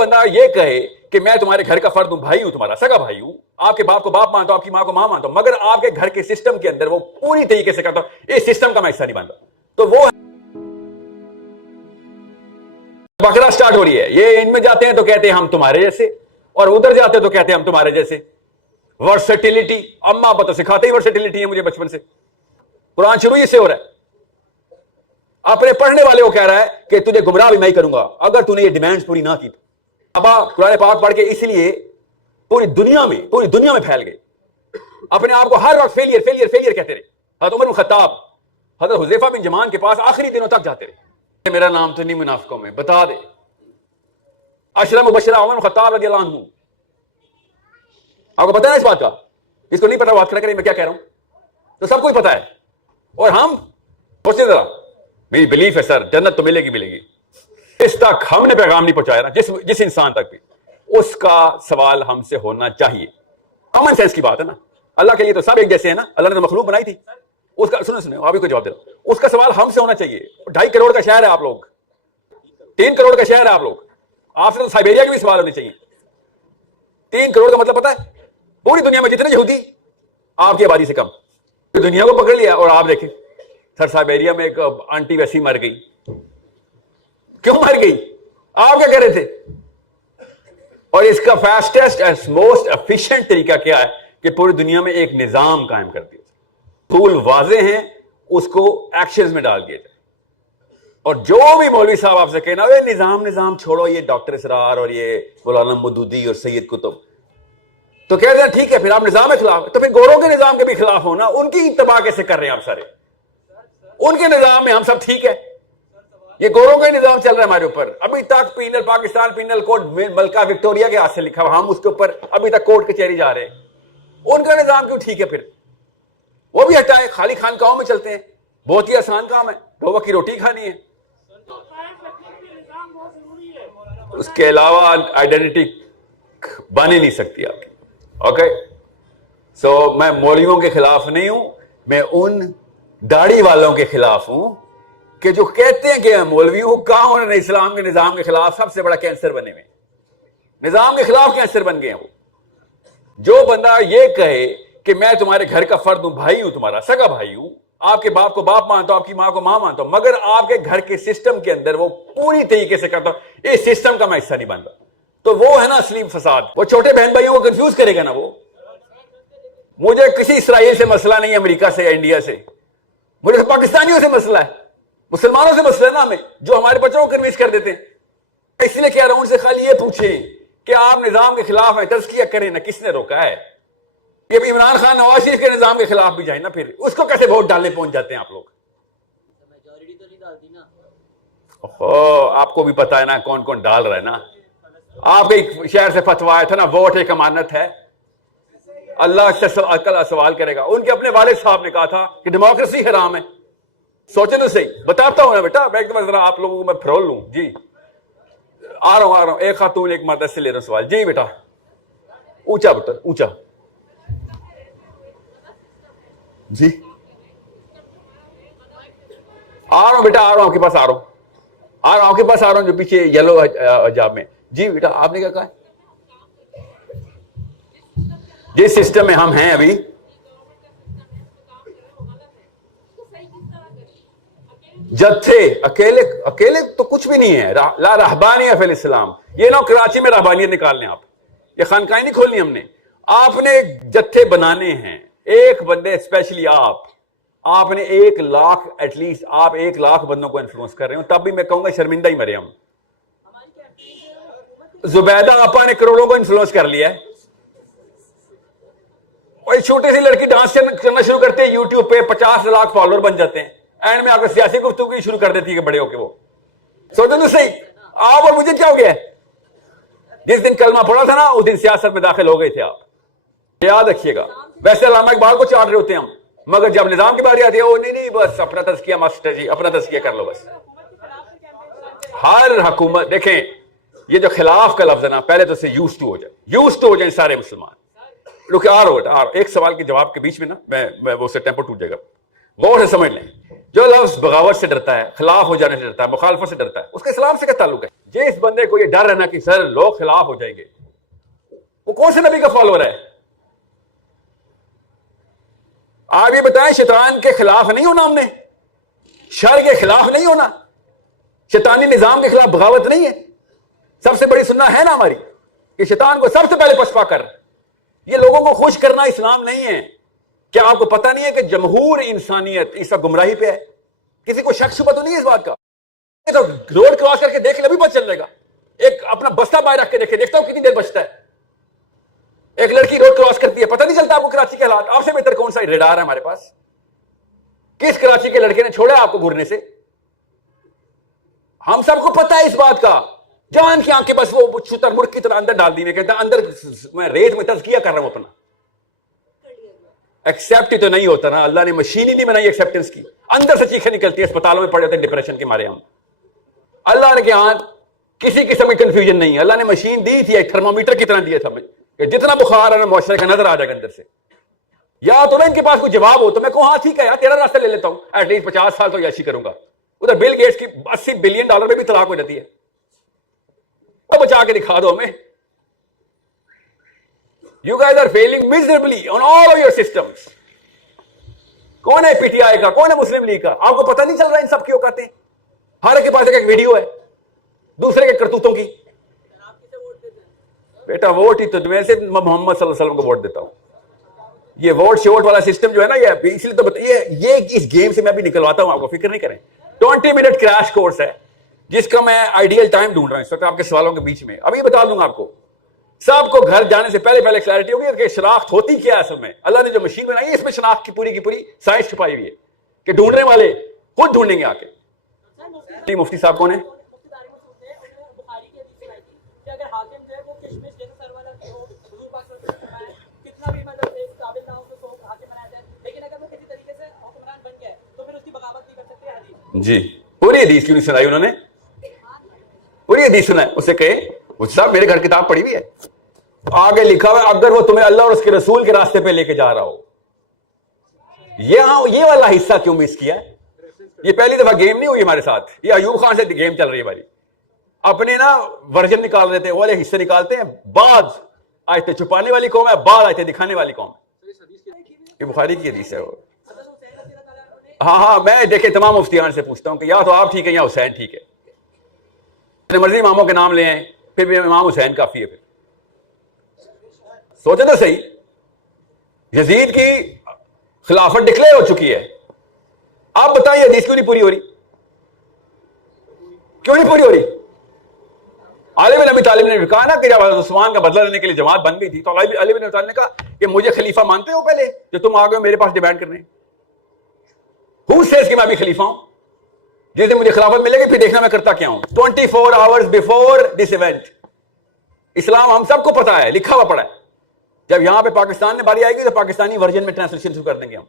بندہ یہ کہے کہ میں تمہارے گھر کا فرد ہوں، بھائی ہوں، تمہارا سگا بھائی ہوں، آپ کے باپ کو باپ مانتا ہوں، آپ کی ماں کو ماں مانتا ہوں، مگر آپ کے گھر کے سسٹم کے اندر وہ پوری طریقے سے کرتا ہوں، اس سسٹم کا میں حصہ نہیں بنتا، تو وہ بکرا سٹارٹ ہو رہی ہے. یہ ان میں جاتے ہیں تو کہتے ہیں ہم تمہارے جیسے، اور ادھر جاتے ہیں تو کہتے ہیں ہم تمہارے جیسے. ورسٹیلٹی، اما ابا تو سکھاتے ہی ورسٹیلٹی ہے مجھے بچپن سے. قرآن شروع ہی سے ہو رہا ہے. اپنے پڑھنے والے کو کہہ رہا ہے کہ تجھے گمراہ بھی میں ہی کروں گا اگر تو نے یہ ڈیمانڈز پوری نہ کی تو. ابا قرآن پاک پڑھ کے اس لیے پوری دنیا میں پھیل گئے، اپنے آپ کو ہر وقت فیلئر فیلئر فیلئر کہتے رہے. حضرت عمر بن خطاب، حضرت حذیفہ بن یمان کے پاس آخری دنوں تک جاتے رہے، میرا نام تو نہیں منافقوں میں، بتا دے. عشرہ مبشرہ عمر بن خطاب رضی اللہ عنہ، آپ کو پتا ہے اس بات کا؟ اس کو نہیں پتا بات کریں میں کیا کہہ رہا ہوں، تو سب کو ہی پتا ہے. اور ہم سوچتے ذرا، میری بلیف ہے سر جنت تو ملے گی. اس تک ہم نے پیغام نہیں پہنچایا نا، جس انسان تک بھی، اس کا سوال ہم سے ہونا چاہیے. کامن سینس کی بات ہے نا. اللہ کے لیے تو سب ایک جیسے ہیں نا، اللہ نے مخلوق بنائی تھی. اس کا سنیں آپ ہی کو جواب دے رہا ہوں، اس کا سوال ہم سے ہونا چاہیے. 2.5 کروڑ کا شہر ہے آپ لوگ، 3 کروڑ کا شہر ہے آپ لوگ، آپ سے تو سائبیریا کے بھی سوال ہونے چاہیے. 3 کروڑ کا مطلب پتا ہے؟ پوری دنیا میں جتنے یہودی آپ کی آبادی سے کم. دنیا کو پکڑ لیا. اور آپ دیکھیں سر سائبیریا میں ایک آنٹی ویسی مر گئی. کیوں مر گئی؟ آپ کیا کہہ رہے تھے؟ اور اس کا فاسٹسٹ اینڈ موسٹ ایفیشینٹ طریقہ کیا ہے کہ پوری دنیا میں ایک نظام قائم کر دیا جائے. اصول واضح ہیں، اس کو ایکشنز میں ڈال دیا جائے. اور جو بھی مولوی صاحب آپ سے کہنا یہ نظام چھوڑو، یہ ڈاکٹر اسرار اور یہ مولانا مودودی اور سید قطب، تو کہتے ہیں ٹھیک ہے پھر آپ نظام کے خلاف، تو پھر گوروں کے نظام کے بھی خلاف ہونا. ان کی اتباع کیسے کر رہے ہیں آپ سارے؟ ان کے نظام میں ہم سب ٹھیک ہے، یہ گوروں کا نظام چل رہا ہے ہمارے اوپر. ابھی تک پینل پاکستان پینل کوڈ ملکہ وکٹوریا کے ہاتھ سے لکھا ہوا، ہم اس کے اوپر ابھی تک کورٹ کچہری جا رہے ہیں. ان کا نظام کیوں ٹھیک ہے؟ پھر وہ بھی ہٹائے، خالی خانقاہوں میں چلتے ہیں. بہت ہی آسان کام ہے، 2 وقت کی روٹی کھانی ہے. اس کے علاوہ آئیڈینٹی بن ہی نہیں سکتی آپ کی. اوکے سو میں مولویوں کے خلاف نہیں ہوں، میں ان داڑھی والوں کے خلاف ہوں کہ جو کہتے ہیں کہ مولوی ہوں. کہاں انہوں نے اسلام کے نظام کے خلاف سب سے بڑا کینسر بنے ہوئے، نظام کے خلاف کینسر بن گئے ہیں وہ. جو بندہ یہ کہے کہ میں تمہارے گھر کا فرد ہوں، بھائی ہوں، تمہارا سگا بھائی ہوں، آپ کے باپ کو باپ مانتا ہوں، آپ کی ماں کو ماں مانتا ہوں، مگر آپ کے گھر کے سسٹم کے اندر وہ پوری طریقے سے کرتا ہوں، اس سسٹم کا میں حصہ نہیں بنتا، تو وہ ہے نا اصلی فساد. وہ چھوٹے بہن بھائیوں کو کنفیوز کرے گا نا. وہ مجھے کسی اسرائیل سے مسئلہ نہیں ہے، امریکہ سے یا انڈیا سے، مجھے پاکستانیوں سے مسئلہ ہے، مسلمانوں سے مسئلہ ہے نا ہمیں، جو ہمارے بچوں کو کنوینس کر دیتے ہیں. اس لیے کہہ رہا ہوں ان سے خالی یہ پوچھیں کہ آپ نظام کے خلاف ہیں، تزکیہ کریں نا، کس نے روکا ہے؟ یہ بھی عمران خان نواز شریف کے نظام کے خلاف بھی جائیں نا، پھر اس کو کیسے ووٹ ڈالنے پہنچ جاتے ہیں آپ لوگ؟ میجورٹی تو نہیں ڈالتی نا. آپ کو بھی پتا ہے نا کون کون ڈال رہا ہے نا. آپ کے ایک شہر سے فتویٰ آیا تھا نا، ووٹ ایک امانت ہے، اللہ سے سوال کرے گا. ان کے اپنے والد صاحب نے کہا تھا کہ ڈیموکریسی حرام ہے. سوچیں تو صحیح. بتاتا ہوں نا بیٹا، میں ایک دفعہ ذرا آپ لوگوں کو میں پھرول لوں. جی آ رہا ہوں. ایک خاتون ایک مرد سے لے رہا ہوں سوال. جی بیٹا اونچا بیٹا اونچا. جی آ رہا ہوں بیٹا، آ رہا ہوں آپ کے پاس، آ رہا ہوں آپ کے پاس، آ رہا ہوں جو پیچھے یلو حجاب میں. جی بیٹا آپ نے کیا کہا؟ جس سسٹم میں ہم ہیں ابھی، جتھے اکیلے تو کچھ بھی نہیں ہے. لا رہبانیہ فی الاسلام. یہ نہ کراچی میں رہبانیت نکالنے، آپ یہ خانقاہیں نہیں کھولنی ہم نے. آپ نے جتھے بنانے ہیں، ایک بندے اسپیشلی آپ نے 1 لاکھ ایٹ لیسٹ، آپ 1 لاکھ بندوں کو انفلوئنس کر رہے ہو، تب بھی میں کہوں گا شرمندہ ہی مرے ہم. زبیدہ آپا نے کروڑوں کو انفلوئنس کر لیا ہے. اور ایک چھوٹی سی لڑکی ڈانس کرنا شروع کرتے ہیں یوٹیوب پہ، 50 لاکھ فالوور بن جاتے ہیں. اینڈ میں آ کر سیاسی گفتگو شروع کر دیتی ہے کہ بڑے ہو کے. وہ سوچو تو صحیح، آپ اور مجھے کیا ہو گیا؟ جس دن کلمہ پڑھا تھا نا اس دن سیاست میں داخل ہو گئے تھے آپ، یاد رکھیے گا. ویسے علامہ اقبال کو چاٹ رہے ہوتے ہیں ہم، مگر جب نظام کی باری آتی ہے وہ نہیں بس اپنا تزکیہ مست ہے جی، اپنا تزکیہ کر لو بس. ہر حکومت دیکھیں، یہ جو خلاف کا لفظ ہے نا، پہلے تو اسے یوز ٹو ہو جائیں سارے مسلمان. رکے ایک سوال کے جواب کے بیچ میں نا میں وہ سے ٹیمپو ٹوٹ جائے گا. غور سے سمجھ لیں، جو لفظ بغاوت سے ڈرتا ہے، خلاف ہو جانے سے ڈرتا ہے، مخالفت سے ڈرتا ہے، اس کا اسلام سے کیا تعلق ہے؟ جس بندے کو یہ ڈر ہے نا کہ سر لوگ خلاف ہو جائیں گے، وہ کون سے نبی کا فالوور ہے؟ آپ یہ بتائیں، شیطان کے خلاف نہیں ہونا، ہم نے شر کے خلاف نہیں ہونا، شیطانی نظام کے خلاف بغاوت نہیں ہے؟ سب سے بڑی سننا ہے نا ہماری کہ شیطان کو سب سے پہلے پسپا کر. یہ لوگوں کو خوش کرنا اسلام نہیں ہے. کیا آپ کو پتہ نہیں ہے کہ جمہور انسانیت اس وقت گمراہی پہ ہے؟ کسی کو شک شبہ تو نہیں ہے اس بات کا؟ تو روڈ کراس کر کے دیکھ لے ابھی پتہ چل جائے گا. ایک اپنا بستہ باہر رکھ کے دیکھے، دیکھتا ہوں کتنی دیر بچتا ہے. ایک لڑکی روڈ کراس کرتی ہے، پتہ نہیں چلتا آپ کو کراچی کے حالات. آپ سے بہتر کون سا ریڈار ہے ہمارے پاس؟ کس کراچی کے لڑکے نے چھوڑا آپ کو گھرنے سے؟ ہم سب کو پتہ ہے اس بات کا. جان کی آنکھیں بس وہ شتر مرغ کی طرح اندر ڈال دی. میں کہتا اندر میں ریت میں تزکیہ کر رہا ہوں اپنا. ایکسپٹ ہی تو نہیں ہوتا نا. اللہ نے مشین ہی نہیں بنائی ایکسپٹنس کی. اندر سے چیخیں نکلتی ہے، اسپتالوں میں پڑے ہوتے ہیں ڈپریشن کے مارے ہم. اللہ نے کہا کسی قسم کی کنفیوژن نہیں ہے. اللہ نے مشین دی تھی، ایک تھرمومیٹر کی طرح دیا تھا کہ جتنا بخار ہے نا معاشرے کا نظر آ جائے گا اندر سے. یا تو نا ان کے پاس کوئی جواب ہو تو میں کہوں ہاں ٹھیک ہے یار تیرا راستہ لے لیتا ہوں، ایٹ لیسٹ 50 سال تو یاشی کروں گا. ادھر بل گیٹس کی $80 بلین میں بھی طلاق ہو جاتی ہے. تو بچا کے دکھا دو ہمیں. You guys are failing miserably on all of your systems. کون ہے پی ٹی آئی کا، کون ہے مسلم لیگ کا؟ آپ کو پتہ نہیں چل رہا ان سب کی اوقاتیں؟ ہر ایک کے پاس ایک ویڈیو ہے دوسرے کے کرتوتوں کی. بیٹا ووٹ ہی تو میں سے محمد صلی اللہ علیہ وسلم کو ووٹ دیتا ہوں. یہ ووٹ شوٹ والا سسٹم جو ہے نا، یہ اس لیے تو یہ اس گیم سے میں بھی نکلواتا ہوں، آپ کو فکر نہیں کریں. 20 منٹ کریش کورس ہے جس کا میں آئیڈیل ٹائم ڈھونڈ رہا ہوں اس وقت آپ کے سوالوں کے بیچ میں. ابھی بتا دوں گا آپ کو. سب کو گھر جانے سے پہلے کلیئرٹی ہوگی کہ شناخت ہوتی کیا ہے اصل میں. اللہ نے جو مشین بنائی ہے اس میں شناخت کی پوری سائنس چھپائی ہوئی ہے کہ ڈھونڈنے والے خود ڈھونڈیں گے آ کے. مفتی صاحب کون ہے؟ جی پوری حدیث کیوں نہیں سنائی انہوں نے؟ پوری حدیث سنا ہے. اسے کہے صاحب میرے گھر کتاب پڑھی ہوئی ہے، آگے لکھا ہوا اگر وہ تمہیں اللہ اور اس کے رسول کے راستے پہ لے کے جا رہا ہو. یہ والا حصہ کیوں مس کیا ہے؟ یہ پہلی دفعہ گیم نہیں ہوئی ہمارے ساتھ، یہ ایوب خان سے گیم چل رہی ہے ہماری. اپنے نا ورژن نکال دیتے ہیں، وہ والے حصے نکالتے ہیں. بعض آیتیں چھپانے والی قوم ہے، بعض آیتیں دکھانے والی قوم ہے. یہ بخاری کی حدیث ہے وہ. ہاں میں دیکھیں تمام مفتیان سے پوچھتا ہوں کہ یا تو آپ ٹھیک ہے یا حسین ٹھیک ہے. مرضی اماموں کے نام لے ہیں، پھر بھی امام حسین کافی ہے. پھر سوچے تو صحیح، یزید کی خلافت ڈکلیئر ہو چکی ہے. آپ بتائیے حدیث کیوں نہیں پوری ہو رہی؟ کیوں نہیں پوری ہو رہی؟ علی بن ابی طالب نے کہا نا کہ جب عثمان کا بدلہ لینے کے لیے جماعت بن گئی تھی تو علی بن ابی طالب نے کہا کہ مجھے خلیفہ مانتے ہو پہلے جو تم آ گئے میرے پاس ڈیمانڈ کرنے؟ Who says کہ میں بھی خلیفہ ہوں؟ جس دن مجھے خلافت ملے گی پھر دیکھنا میں کرتا کیا ہوں. 24 hours before this event اسلام ہم سب کو پتا ہے، لکھا ہوا پڑا ہے. جب یہاں پہ پاکستان میں باری آئے گی تو پاکستانی ورژن میں ٹرانسلیشن شروع کر دیں گے ہم.